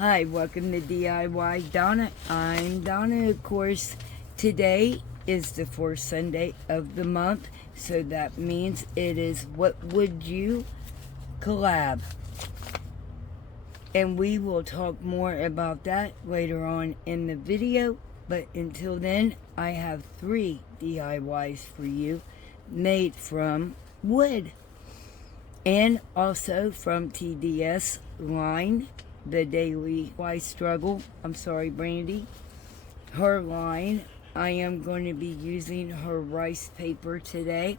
Hi, welcome to DIY Donna. I'm Donna, of course. Today is the fourth Sunday of the month, so that means it is What Would You Collab. And we will talk more about that later on in the video. But until then, I have 3 DIYs for you made from wood. And also from TDS line, the Daily Why Struggle. I'm sorry, Brandy. Her line. I am going to be using her rice paper today.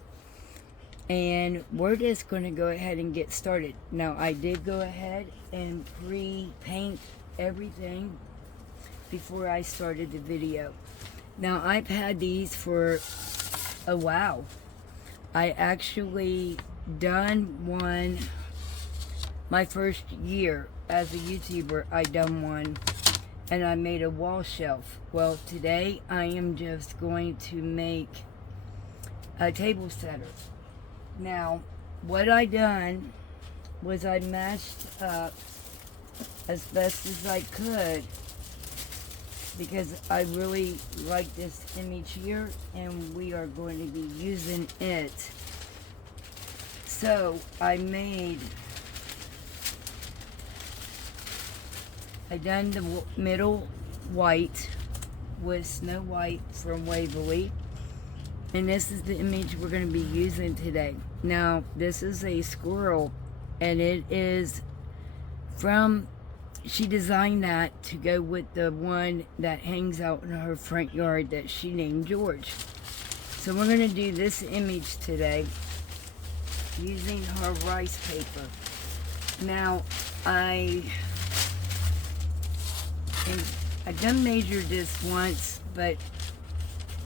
And we're just going to go ahead and get started. Now, I did go ahead and pre-paint everything before I started the video. Now, I've had these for a while. I actually done one my first year as a YouTuber. I done one and I made a wall shelf. Well, today I am just going to make a table setter. Now, what I done was I matched up as best as I could because I really like this image here and we are going to be using it. So I done the middle white with Snow White from Waverly. And this is the image we're going to be using today. Now, this is a squirrel, and it is from, she designed that to go with the one that hangs out in her front yard that she named George. So we're going to do this image today using her rice paper. Now, I done measured this once, but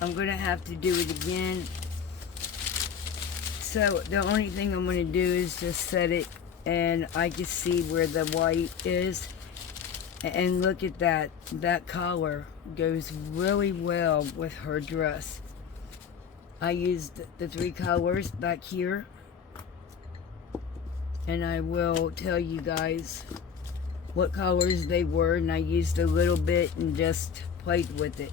I'm going to have to do it again. So the only thing I'm going to do is just set it and I can see where the white is. And look at that. That collar goes really well with her dress. I used the 3 colors back here. And I will tell you guys what colors they were. And I used a little bit and just played with it.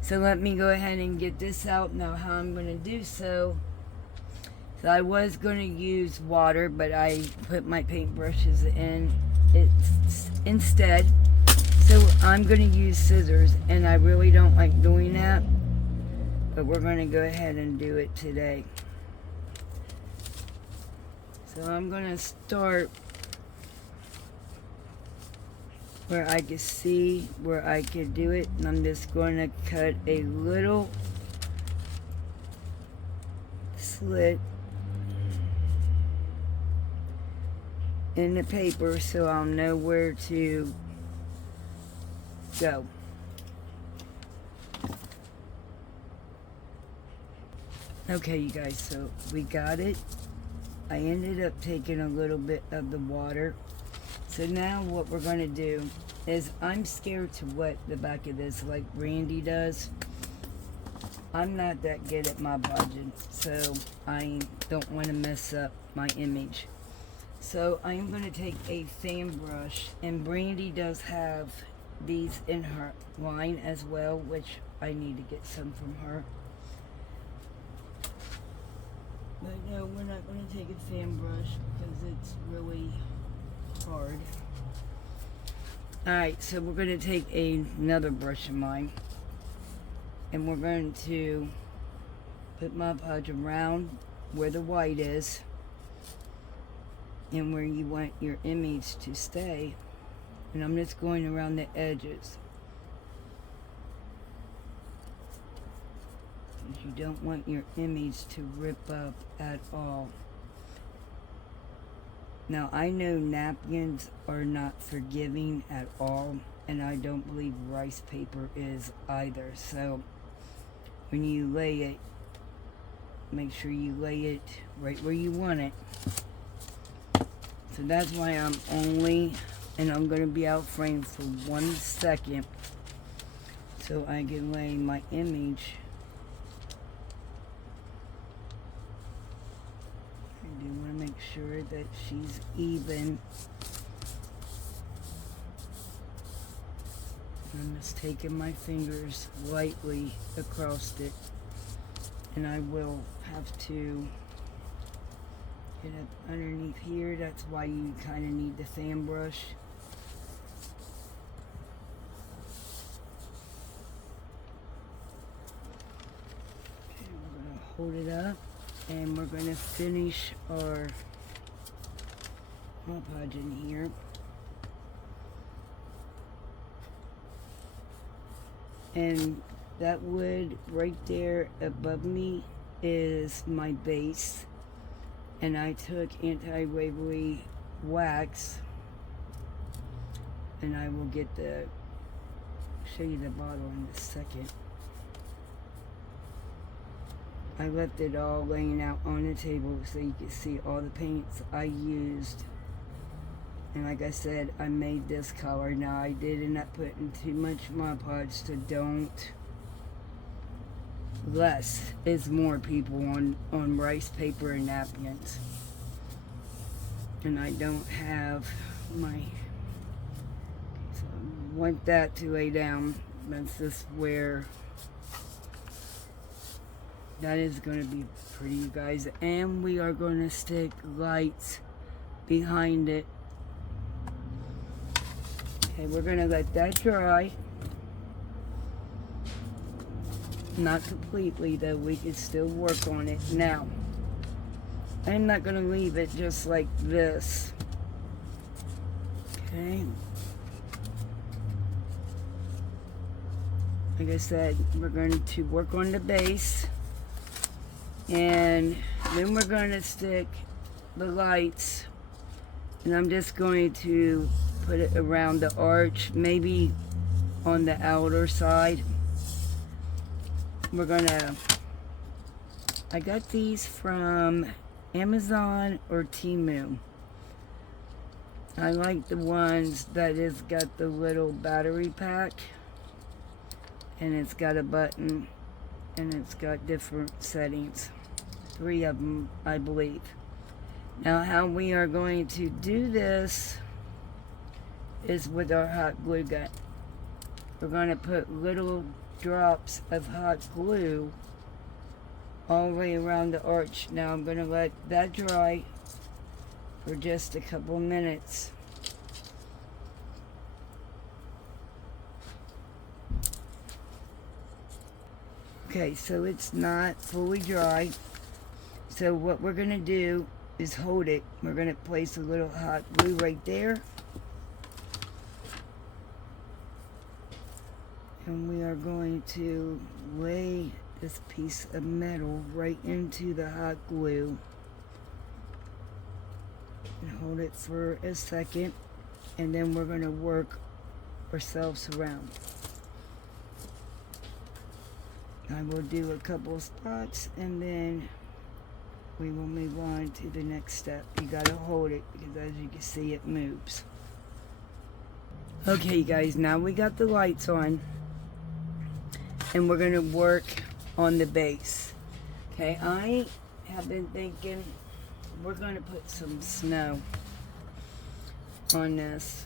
So let me go ahead and get this out. Now how I'm going to do so. So I was going to use water, but I put my paintbrushes in it instead. So I'm going to use scissors, and I really don't like doing that. But we're going to go ahead and do it today. So I'm going to start where I can see where I could do it, and I'm just going to cut a little slit in the paper so I'll know where to go. Okay, you guys, so we got it. I ended up taking a little bit of the water. So now what we're going to do is, I'm scared to wet the back of this like Randy does. I'm not that good at my budget, so I don't want to mess up my image. So I'm going to take a fan brush, and Brandy does have these in her line as well, which I need to get some from her. But no, we're not going to take a fan brush because it's really hard. Alright, so we're going to take another brush of mine, and we're going to put my pudge around where the white is and where you want your image to stay, and I'm just going around the edges because you don't want your image to rip up at all. Now, I know napkins are not forgiving at all, and I don't believe rice paper is either. So, when you lay it, make sure you lay it right where you want it. So that's why I'm only, and I'm going to be out frame for 1 second so I can lay my image. I do want to make sure that she's even I'm just taking my fingers lightly across it, and I will have to get up underneath here. That's why you kind of need the fan brush. Okay, we're going to hold it up, and we're going to finish our Mod Podge in here. And that wood right there above me is my base. And I took anti-wavery wax, and I will show you the bottle in a second. I left it all laying out on the table so you can see all the paints I used. And like I said, I made this color. Now I did end up putting too much Mod Podge, so don't. Less is more, people, on rice paper and napkins. And I don't have my, so I want that to lay down. That's just where that is going to be pretty, you guys. And we are going to stick lights behind it. Okay, we're going to let that dry. Not completely, though. We can still work on it. Now, I'm not going to leave it just like this. Okay. Like I said, we're going to work on the base. And then we're going to stick the lights. And I'm just going to put it around the arch, maybe on the outer side. We're gonna, I got these from Amazon or Temu. I like the ones that has got the little battery pack, and it's got a button, and it's got different settings. 3 of them, I believe. Now, how we are going to do this is with our hot glue gun. We're going to put little drops of hot glue all the way around the arch. Now I'm going to let that dry for just a couple minutes. Okay, so it's not fully dry. So what we're going to do is hold it. We're going to place a little hot glue right there. And we are going to lay this piece of metal right into the hot glue. And hold it for a second. And then we're going to work ourselves around. I will do a couple spots, and then we will move on to the next step. You got to hold it because, as you can see, it moves. Okay, guys, now we got the lights on. And we're going to work on the base. Okay, I have been thinking we're going to put some snow on this.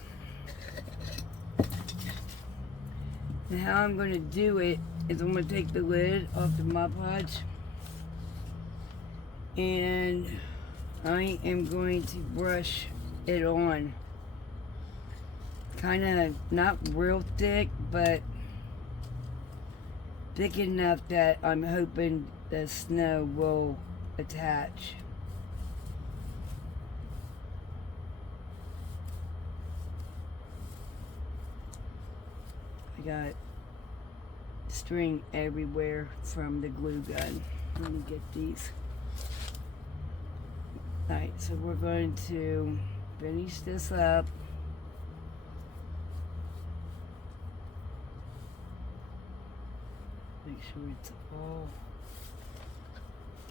And how I'm going to do it is I'm going to take the lid off the Mod Podge. And I am going to brush it on. Kind of not real thick, but thick enough that I'm hoping the snow will attach. I got string everywhere from the glue gun. Let me get these. Alright, so we're going to finish this up. Make sure it's all,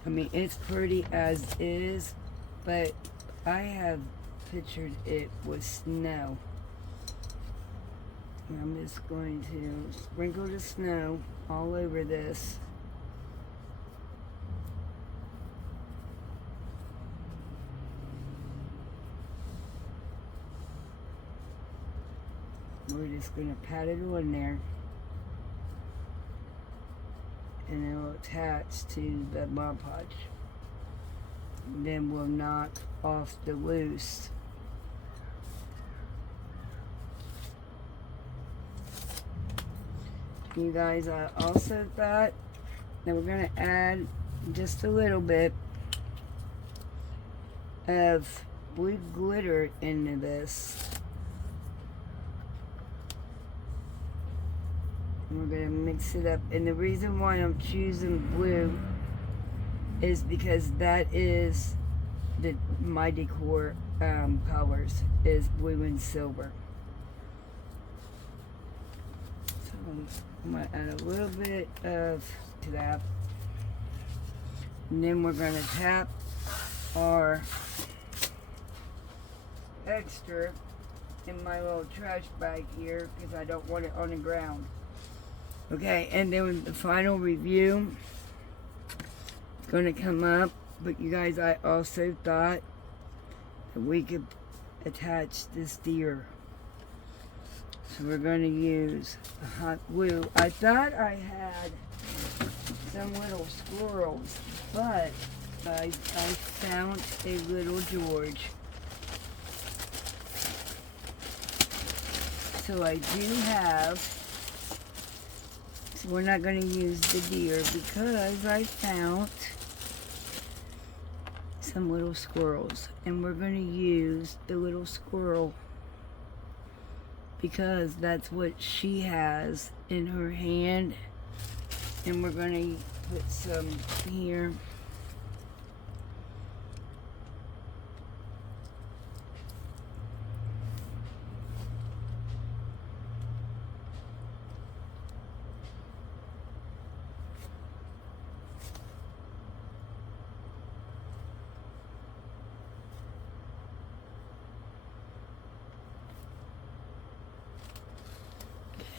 I mean, it's pretty as is, but I have pictured it with snow. And I'm just going to sprinkle the snow all over this. we're just going to pat it on there. And it'll attach to the Mod Podge. Then we'll knock off the loose. You guys, I also thought that we're going to add just a little bit of blue glitter into this. And we're going to mix it up. And the reason why I'm choosing blue is because that is my decor colors is blue and silver. So I'm going to add a little bit of to that. And then we're going to tap our extra in my little trash bag here because I don't want it on the ground. Okay, and then the final review is going to come up. But you guys, I also thought that we could attach this deer. So we're going to use a hot glue. I thought I had some little squirrels, but I found a little George. So I do have, so we're not going to use the deer because I found some little squirrels. And we're going to use the little squirrel because that's what she has in her hand. And we're going to put some here.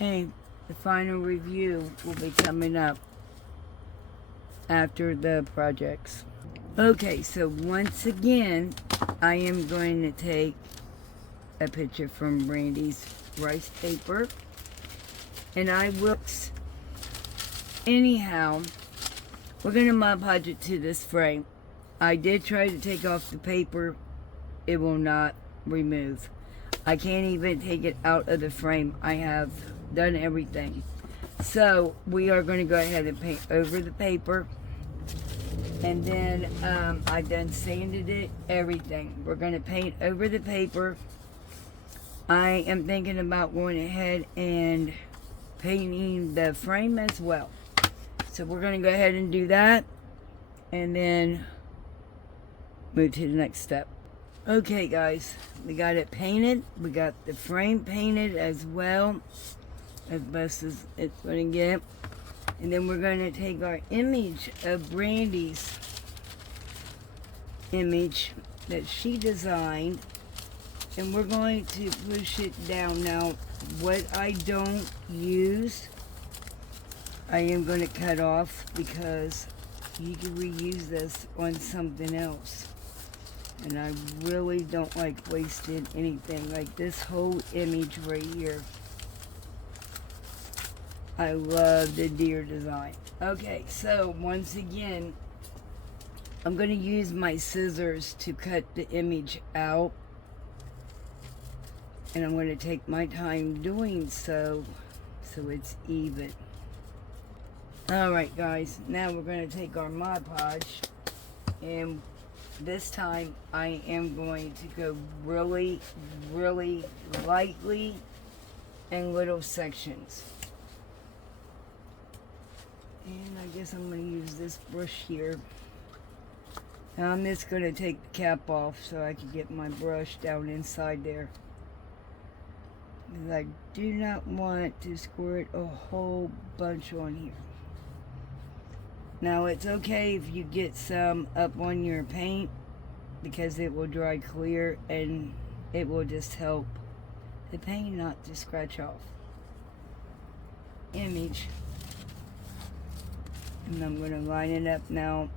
Okay, the final review will be coming up after the projects. Okay, so once again, I am going to take a picture from Brandy's rice paper. And I will, anyhow, we're going to Mod Podge it to this frame. I did try to take off the paper. It will not remove. I can't even take it out of the frame. I have done everything. So we are going to go ahead and paint over the paper. And then I done sanded it, everything. We're going to paint over the paper. I am thinking about going ahead and painting the frame as well. So we're going to go ahead and do that. And then move to the next step. Okay guys, we got it painted. We got the frame painted as well, as best as it's going to get. And then we're going to take our image of Brandy's image that she designed, and we're going to push it down. Now, what I don't use, I am going to cut off because you can reuse this on something else. And I really don't like wasting anything. Like this whole image right here. I love the deer design. Okay, so once again, I'm going to use my scissors to cut the image out. And I'm going to take my time doing so it's even. Alright guys, now we're going to take our Mod Podge, and this time I am going to go really, really lightly in little sections. And I guess I'm going to use this brush here. Now I'm just going to take the cap off so I can get my brush down inside there. Because I do not want to squirt a whole bunch on here. Now it's okay if you get some up on your paint because it will dry clear and it will just help the paint not to scratch off. Image. And I'm going to line it up now.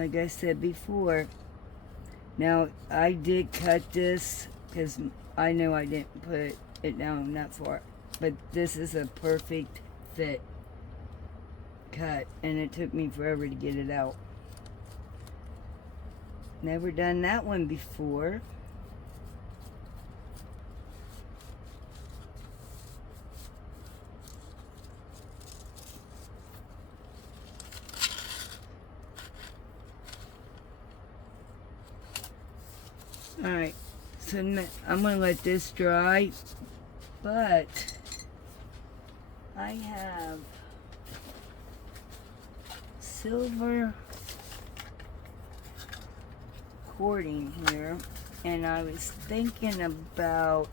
like I said before. Now, I did cut this because I know I didn't put it down that far. But this is a perfect fit cut, and it took me forever to get it out. Never done that one before. Alright, so I'm going to let this dry, but I have silver cording here, and I was thinking about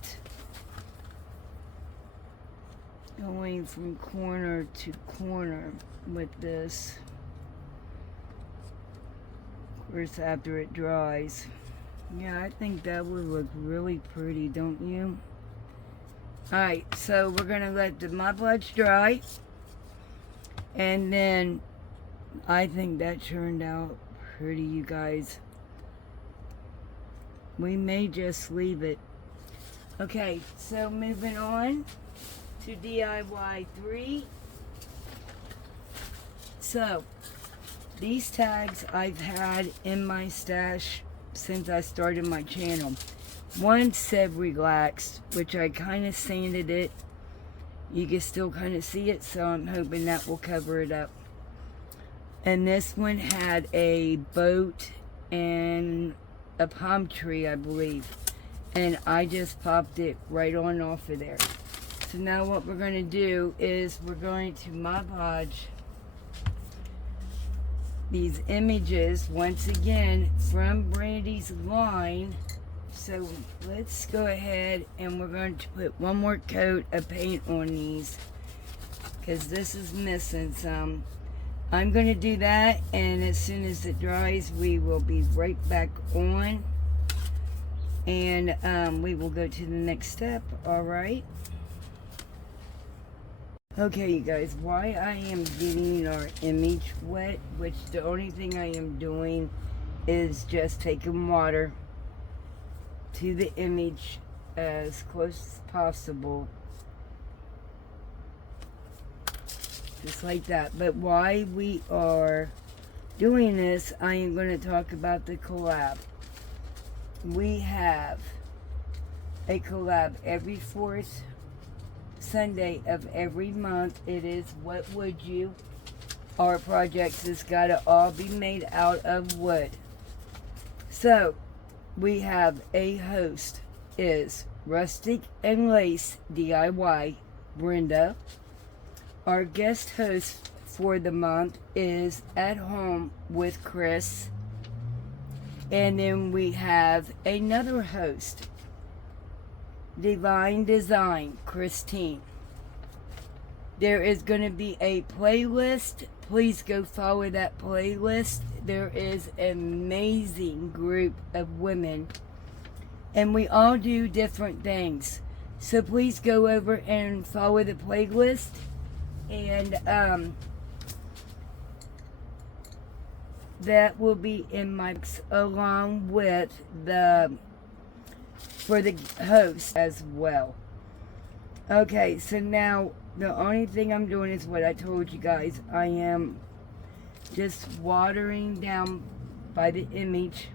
going from corner to corner with this, of course, after it dries. Yeah, I think that would look really pretty, don't you? Alright, so we're going to let the Mod Podge dry. And then, I think that turned out pretty, you guys. We may just leave it. Okay, so moving on to DIY 3. So, these tags I've had in my stash since I started my channel. One said relaxed, which I kind of sanded it. You can still kind of see it, so I'm hoping that will cover it up. And this one had a boat and a palm tree, I believe. And I just popped it right on off of there. So now what we're going to do is we're going to Mod Podge these images once again from Brandy's line. So let's go ahead and we're going to put one more coat of paint on these because this is missing some. I'm going to do that, and as soon as it dries we will be right back on, and we will go to the next step. Alright, okay you guys, while I am getting our image wet, which the only thing I am doing is just taking water to the image as close as possible, just like that. But while we are doing this, I am going to talk about the collab. We have a collab every fourth Sunday of every month. It is What Would You? Our projects has got to all be made out of wood. So we have a host is Rustic and Lace DIY, Brenda. Our guest host for the month is At Home with Chris. And then we have another host, Divine Design, Christine. There is going to be a playlist. Please go follow that playlist. There is an amazing group of women, and we all do different things. So please go over and follow the playlist, and that will be in my box along with the for the host as well. Okay, so now the only thing I'm doing is what I told you guys. I am just watering down by the image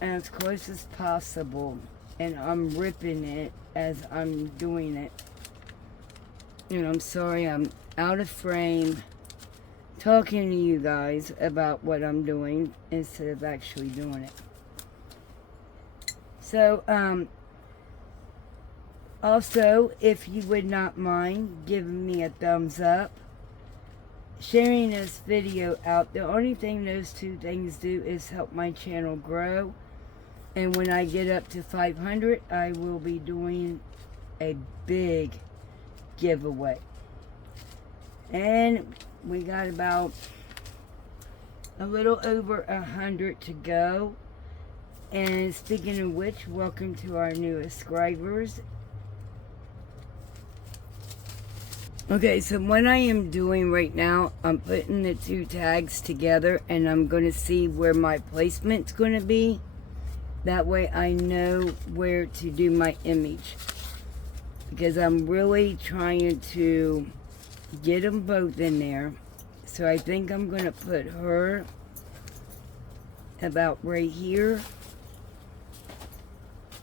as close as possible, and I'm ripping it as I'm doing it. And I'm sorry I'm out of frame talking to you guys about what I'm doing instead of actually doing it. So, also, if you would not mind giving me a thumbs up, sharing this video out. The only thing those two things do is help my channel grow. And when I get up to 500, I will be doing a big giveaway. And we got about a little over 100 to go. And speaking of which, welcome to our newest subscribers. Okay, so what I am doing right now, I'm putting the two tags together and I'm going to see where my placement's going to be. That way I know where to do my image. Because I'm really trying to get them both in there. So I think I'm going to put her about right here.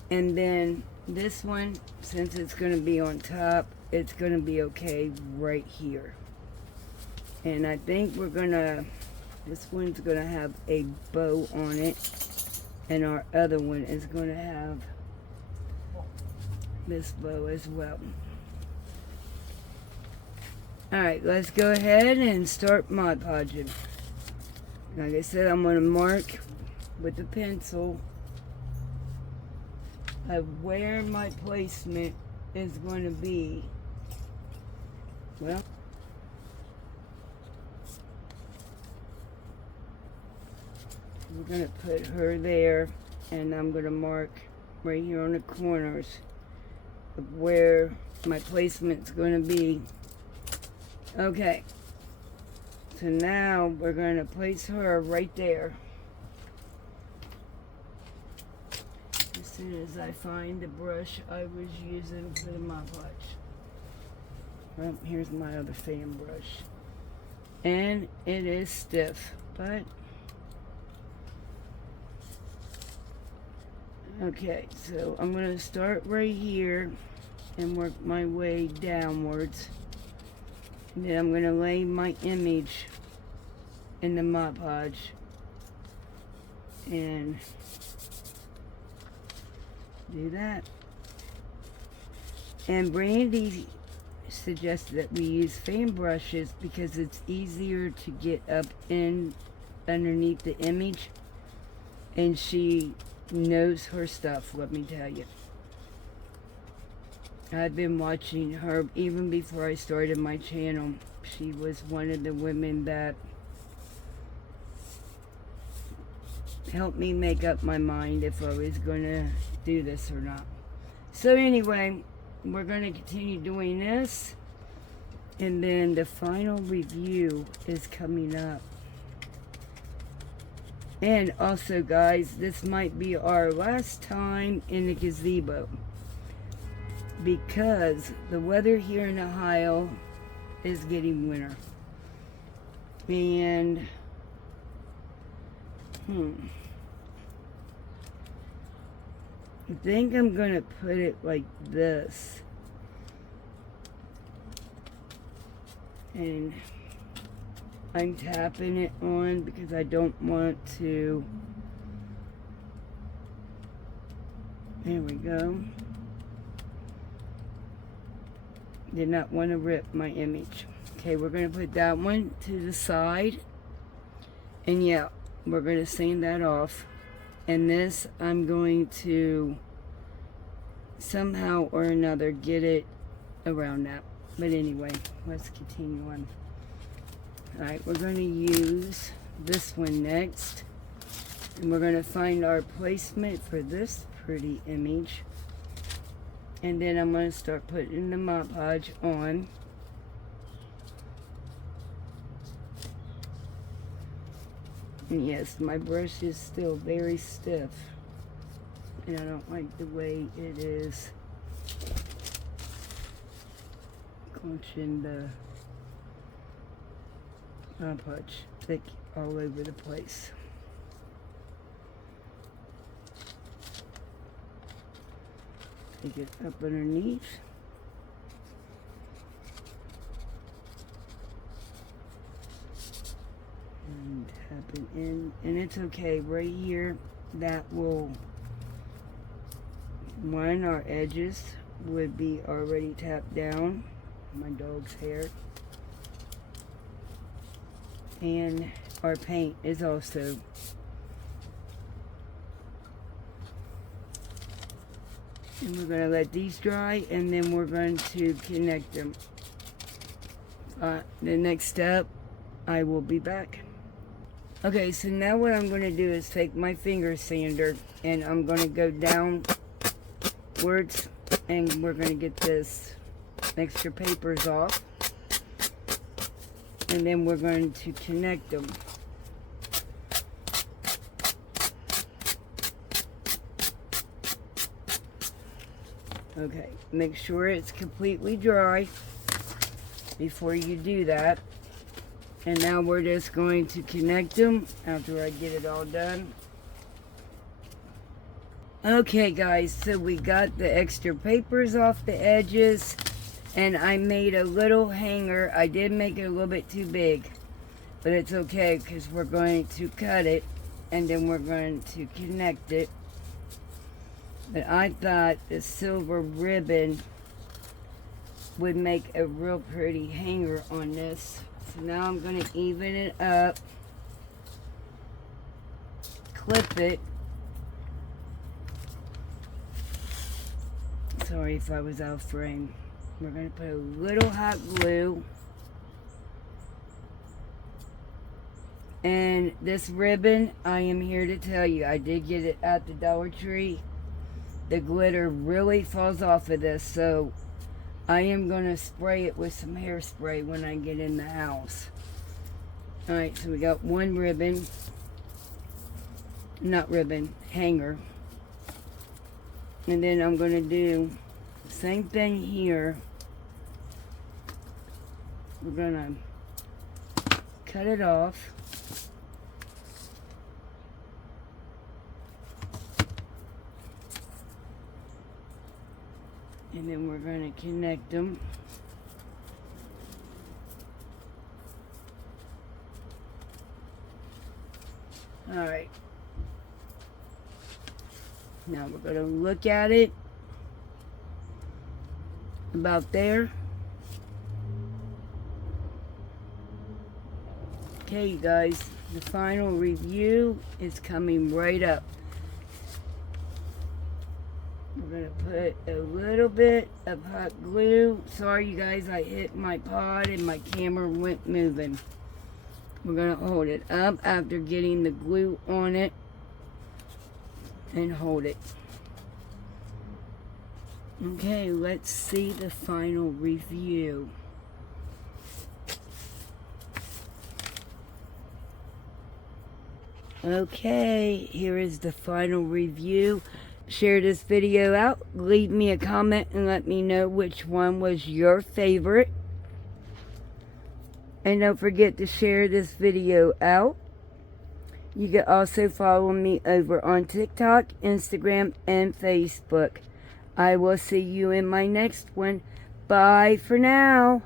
And then this one, since it's going to be on top, it's going to be okay right here. And I think we're going to, this one's going to have a bow on it. And our other one is going to have this bow as well. Alright, let's go ahead and start Mod Podging. Like I said, I'm going to mark with the pencil of where my placement is going to be. Well, we're going to put her there, and I'm going to mark right here on the corners of where my placement's going to be. Okay, so now we're going to place her right there. As soon as I find the brush I was using for the Mod Podge. Well, here's my other fan brush. And it is stiff, but okay, so I'm going to start right here and work my way downwards. And then I'm going to lay my image in the Mod Podge and do that. And Brandy suggested that we use fan brushes because it's easier to get up in underneath the image, and she knows her stuff, let me tell you. I've been watching her even before I started my channel. She was one of the women that helped me make up my mind if I was going to do this or not. So anyway, we're going to continue doing this, and then the final review is coming up. And also, guys, this might be our last time in the gazebo, because the weather here in Ohio is getting winter. And I think I'm going to put it like this. And I'm tapping it on because I don't want to. There we go. Did not want to rip my image. Okay, we're going to put that one to the side. And yeah, we're going to sand that off. And this, I'm going to somehow or another get it around that. But anyway, let's continue on. Alright, we're going to use this one next. And we're going to find our placement for this pretty image. And then I'm going to start putting the Mod Podge on. And yes, my brush is still very stiff. And I don't like the way it is clenching the Mod Podge thick all over the place. Take it up underneath. And tap it in. And it's okay, right here, that will, one, our edges would be already tapped down. My dog's hair. And our paint is also. And we're going to let these dry, and then we're going to connect them. The next step, I will be back. Okay, so now what I'm going to do is take my finger sander, and I'm going to go downwards, and we're going to get this extra papers off. And then we're going to connect them. Okay, make sure it's completely dry before you do that. And now we're just going to connect them after I get it all done. Okay guys, so we got the extra papers off the edges, and I made a little hanger. I did make it a little bit too big, but it's okay because we're going to cut it and then we're going to connect it. But I thought the silver ribbon would make a real pretty hanger on this. So now I'm going to even it up, clip it. Sorry if I was out frame. We're going to put a little hot glue. And this ribbon, I am here to tell you, I did get it at the Dollar Tree. The glitter really falls off of this, so I am going to spray it with some hairspray when I get in the house. Alright, so we got one ribbon. Not ribbon, hanger. And then I'm going to do the same thing here. We're going to cut it off. And then we're going to connect them. Alright. Now we're going to look at it about there. Okay, you guys, the final review is coming right up. We're going to put a little bit of hot glue. Sorry, you guys, I hit my pod and my camera went moving. We're going to hold it up after getting the glue on it. And hold it. Okay, let's see the final review. Okay, here is the final review. Share this video out. Leave me a comment and let me know which one was your favorite. And don't forget to share this video out. You can also follow me over on TikTok, Instagram, and Facebook. I will see you in my next one. Bye for now.